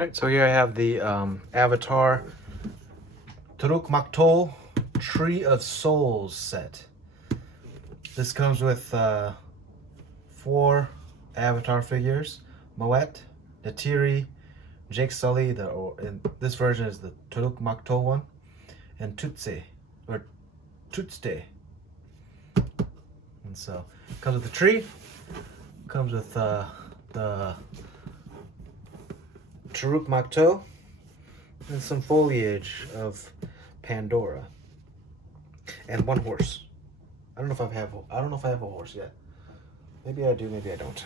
Alright, so here I have the Avatar Toruk Makto Tree of Souls set. This comes with 4 Avatar figures: Moet, Natiri, Jake Sully. In this version is the Toruk Makto one, and Tutse or Tutste. And so it comes with the tree. Comes with the Toruk Makto and some foliage of Pandora and 1 horse. I don't know if I have a horse yet. Maybe I do, maybe I don't.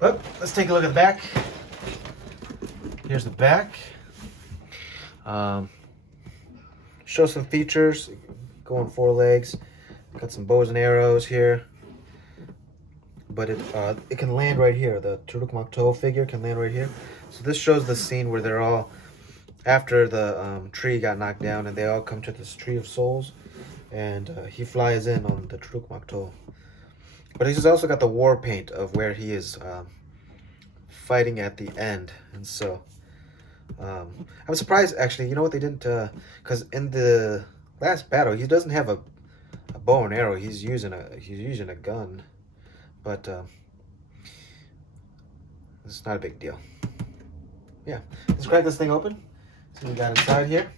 But let's take a look at the back. Here's the back. Show some features. Go on 4 legs. Got some bows and arrows here. But it can land right here. The Toruk Makto figure can land right here. So this shows the scene where they're all, after the tree got knocked down, and they all come to this Tree of Souls, and he flies in on the Toruk Makto. But he's also got the war paint of where he is fighting at the end, and so I'm surprised actually. You know what they didn't? Because in the last battle, he doesn't have a bow and arrow. He's using a gun. But it's not a big deal. Yeah, let's crack this thing open. See what we got inside here.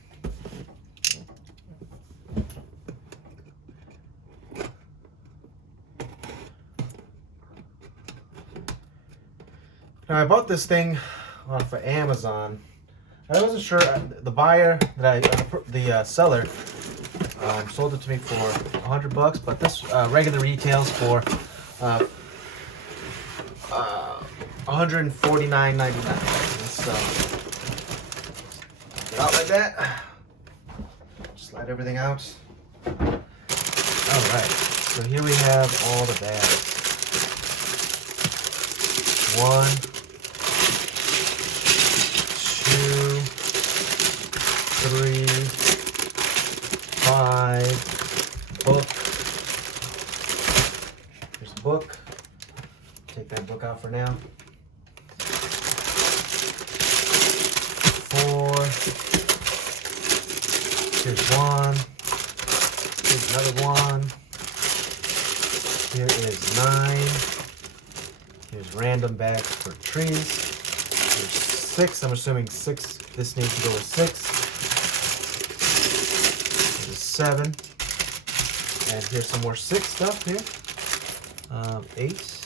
Now I bought this thing off of Amazon. I wasn't sure. The buyer the seller sold it to me for $100, but this regular retails for $149.99. So get out like that. Slide everything out. All right. So here we have all the bags. 1, 2, 3, 5. Book. Here's the book. Take that book out for now. 4. Here's 1. Here's another 1. Here is 9. Here's random bags for trees. Here's 6. I'm assuming 6. This needs to go with 6. Here's 7. And here's some more 6 stuff here. 8.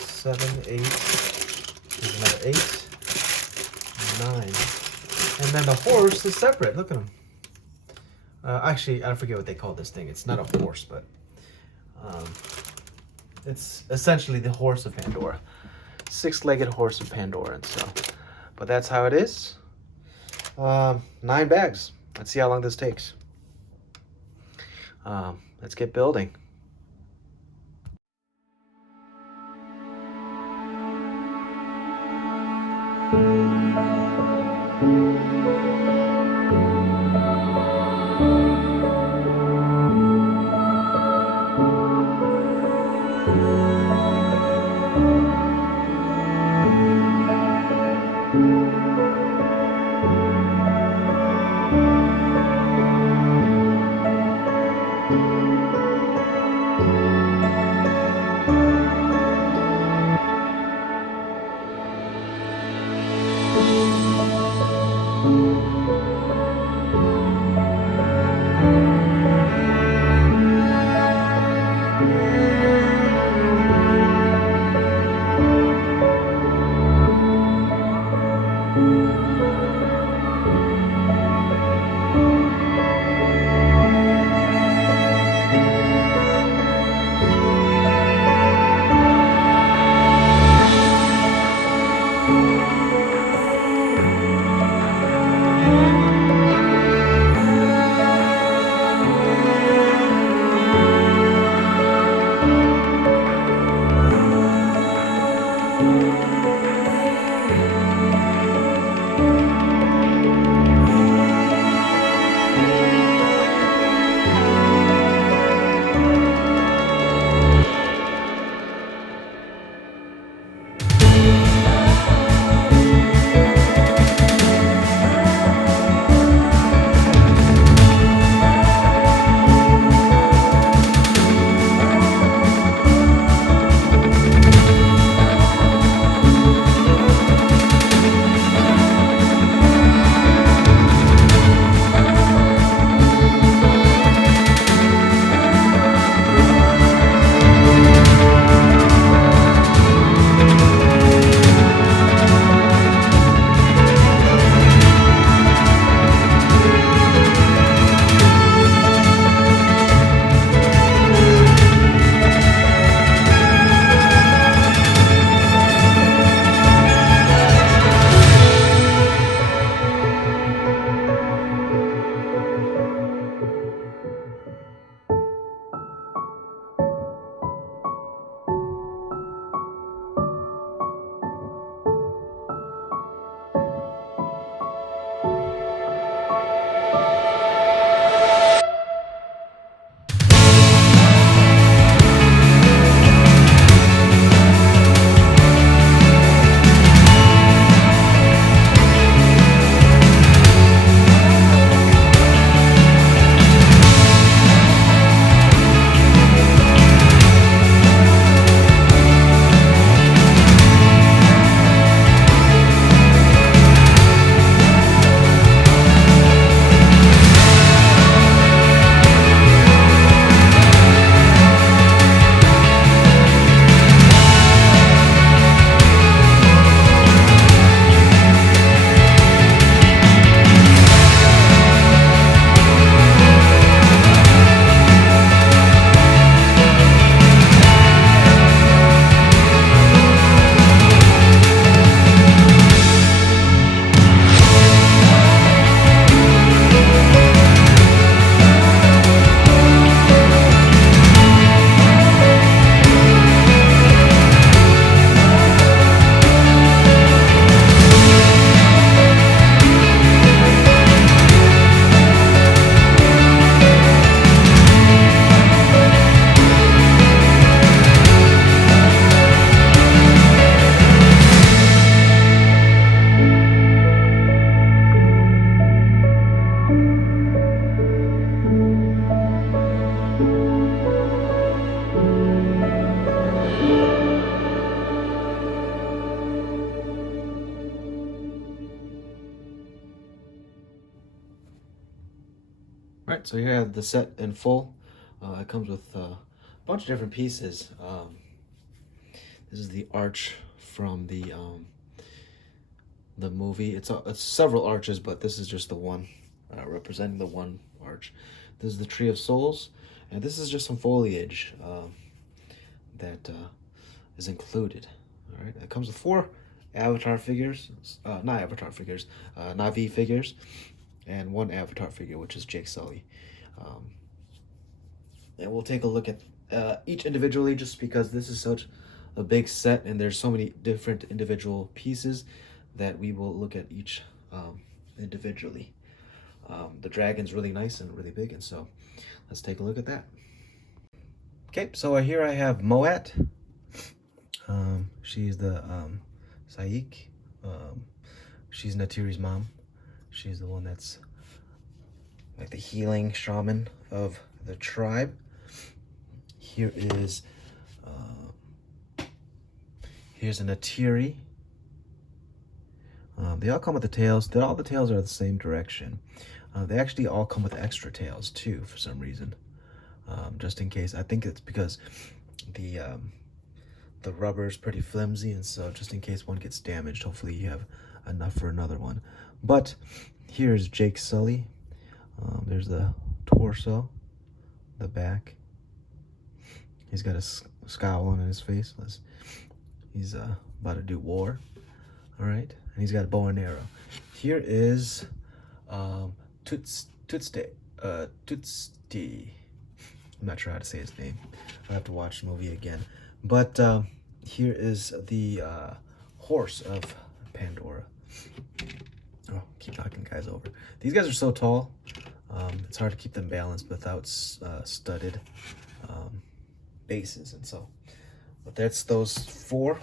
7, 8. Here's another 8. 9. And then the horse is separate. Look at him. Actually, I forget what they call this thing. It's not a horse, but it's essentially the horse of Pandora. 6-legged horse of Pandora. And so, but that's how it is. 9 bags. Let's see how long this takes. Let's get building. Alright, so here I have the set in full. It comes with a bunch of different pieces. This is the arch from the movie. It's several arches, but this is just the one, representing the one arch. This is the Tree of Souls, and this is just some foliage that is included. All right, it comes with 4 Avatar figures, not Avatar figures, Na'vi figures, and 1 Avatar figure, which is Jake Sully. And we'll take a look at each individually, just because this is such a big set and there's so many different individual pieces that we will look at each individually. The dragon's really nice and really big, and so let's take a look at that. Okay, so here I have Moat. She's the Saik. She's Natiri's mom. She's the one that's like the healing shaman of the tribe. Here is here's a Natiri. They all come with the tails. All the tails are the same direction. They actually all come with extra tails too, for some reason. Just in case. I think it's because the rubber is pretty flimsy, and so just in case one gets damaged, hopefully you have enough for another one. But here's Jake Sully. There's the torso, the back. He's got a scowl on his face. He's about to do war. All right, and he's got a bow and arrow. Here is Tutsti. I'm not sure how to say his name. I'll have to watch the movie again. But here is the horse of Pandora. Oh, keep knocking guys over. These guys are so tall. It's hard to keep them balanced without studded bases, and so. But that's those 4.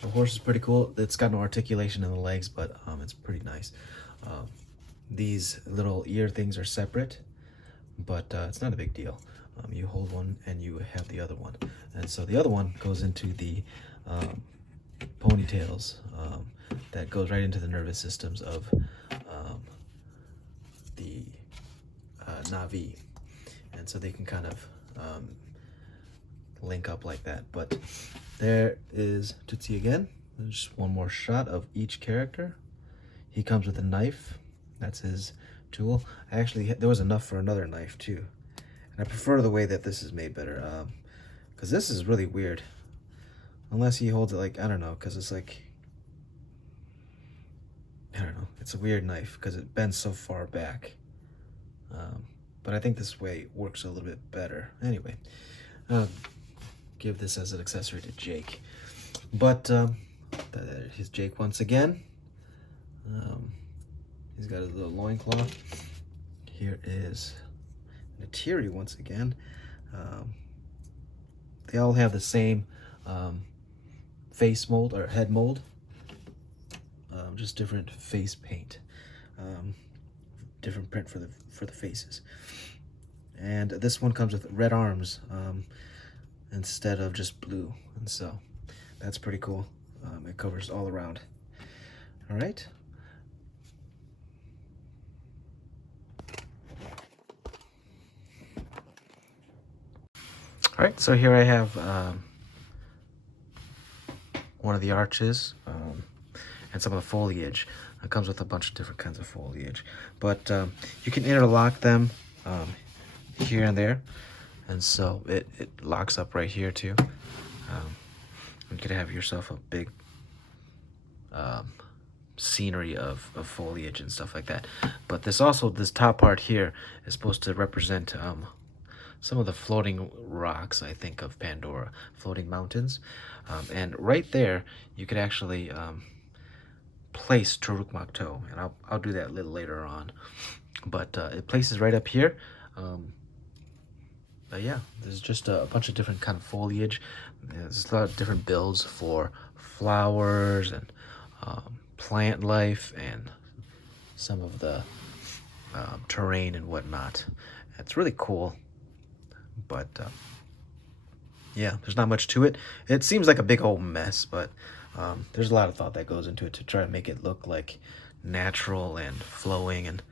The horse is pretty cool. It's got no articulation in the legs, but it's pretty nice. These little ear things are separate, but it's not a big deal. You hold one and you have the other one. And so the other one goes into the ponytails that goes right into the nervous systems of the Na'vi. And so they can kind of link up like that. But there is Tutsi again. There's just one more shot of each character. He comes with a knife. That's his tool. Actually, there was enough for another knife too. And I prefer the way that this is made better. Because this is really weird. Unless he holds it like, I don't know, because it's like, I don't know. It's a weird knife because it bends so far back. But I think this way works a little bit better. Anyway, give this as an accessory to Jake. But here's Jake once again. He's got his little loincloth. Here is Natiri once again. They all have the same face mold or head mold. Just different face paint. Different print for the faces. And this one comes with red arms instead of just blue, and so that's pretty cool. It covers all around. All right. All right, so here I have one of the arches and some of the foliage. It comes with a bunch of different kinds of foliage, but you can interlock them here and there, and so it locks up right here too. You could have yourself a big scenery of foliage and stuff like that. But this top part here is supposed to represent some of the floating rocks, I think, of Pandora, floating mountains. And right there, you could actually place Toruk Makto, and I'll do that a little later on. But it places right up here. But yeah, there's just a bunch of different kind of foliage. There's a lot of different builds for flowers and plant life and some of the terrain and whatnot. It's really cool. But yeah, there's not much to it. It seems like a big old mess, but there's a lot of thought that goes into it to try to make it look like natural and flowing and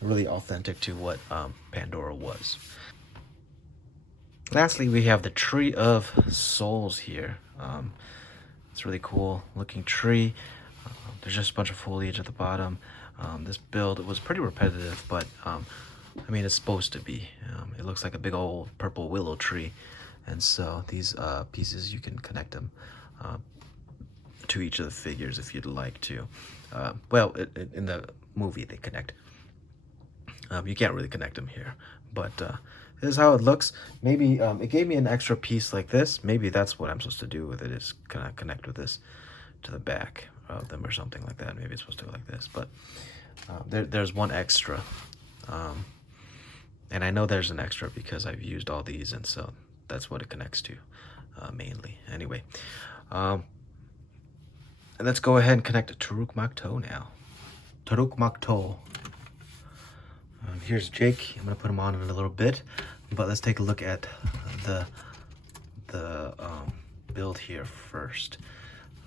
really authentic to what Pandora was. Lastly, we have the Tree of Souls here. It's a really cool looking tree. There's just a bunch of foliage at the bottom. This build was pretty repetitive, but I mean, it's supposed to be. It looks like a big old purple willow tree. And so these pieces, you can connect them to each of the figures if you'd like to. Well, in the movie, they connect. You can't really connect them here, but this is how it looks. Maybe it gave me an extra piece like this. Maybe that's what I'm supposed to do with it, is kind of connect with this to the back of them or something like that. Maybe it's supposed to go like this, but there's one extra. And I know there's an extra because I've used all these, and so that's what it connects to mainly. Anyway, and let's go ahead and connect to Toruk Makto now. Toruk Makto. Here's Jake. I'm gonna put him on in a little bit, but let's take a look at the build here first.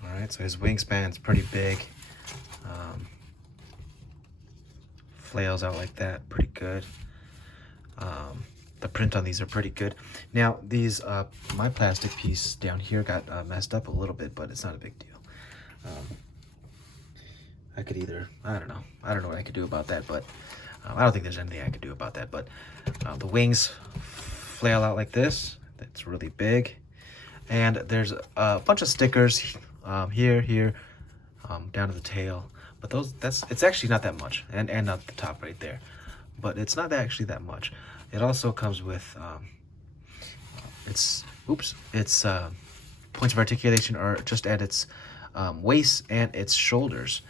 All right, so his wingspan's pretty big. Flails out like that, pretty good. The print on these are pretty good. Now these, my plastic piece down here got messed up a little bit, but it's not a big deal. I could either, I don't know what I could do about that, but I don't think there's anything I could do about that. But the wings flail out like this. That's really big. And there's a bunch of stickers here, down to the tail. But it's actually not that much, and at the top right there. But it's not actually that much. It also comes with its points of articulation are just at its waist and its shoulders,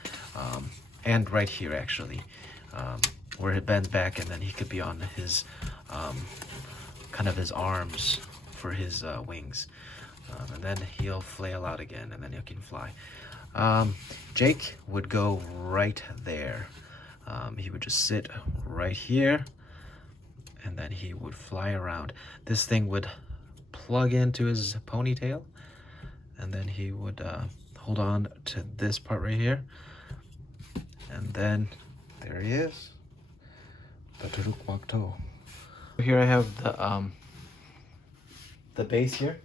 and right here actually, where it bends back, and then he could be on his kind of his arms for his wings, and then he'll flail out again, and then he can fly. Jake would go right there. He would just sit right here, and then he would fly around. This thing would plug into his ponytail, and then he would hold on to this part right here, and then there he is, the Toruk Makto. Here I have the base here,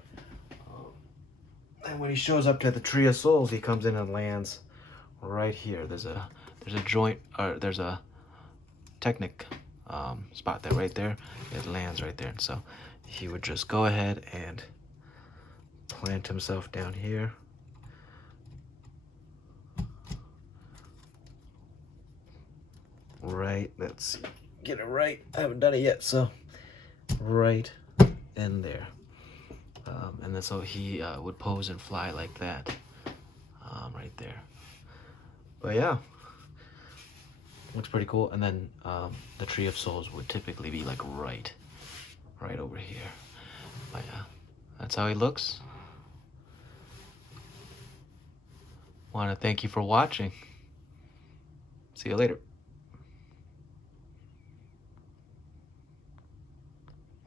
and when he shows up to the Tree of Souls, he comes in and lands right here. There's a joint, or there's a technic spot there, right there. It lands right there, and so he would just go ahead and plant himself down here. Right, let's get it right. I haven't done it yet, so right in there. And then so he would pose and fly like that, right there. But yeah, looks pretty cool. And then the Tree of Souls would typically be like right over here. But yeah, that's how he looks. Want to thank you for watching. See you later.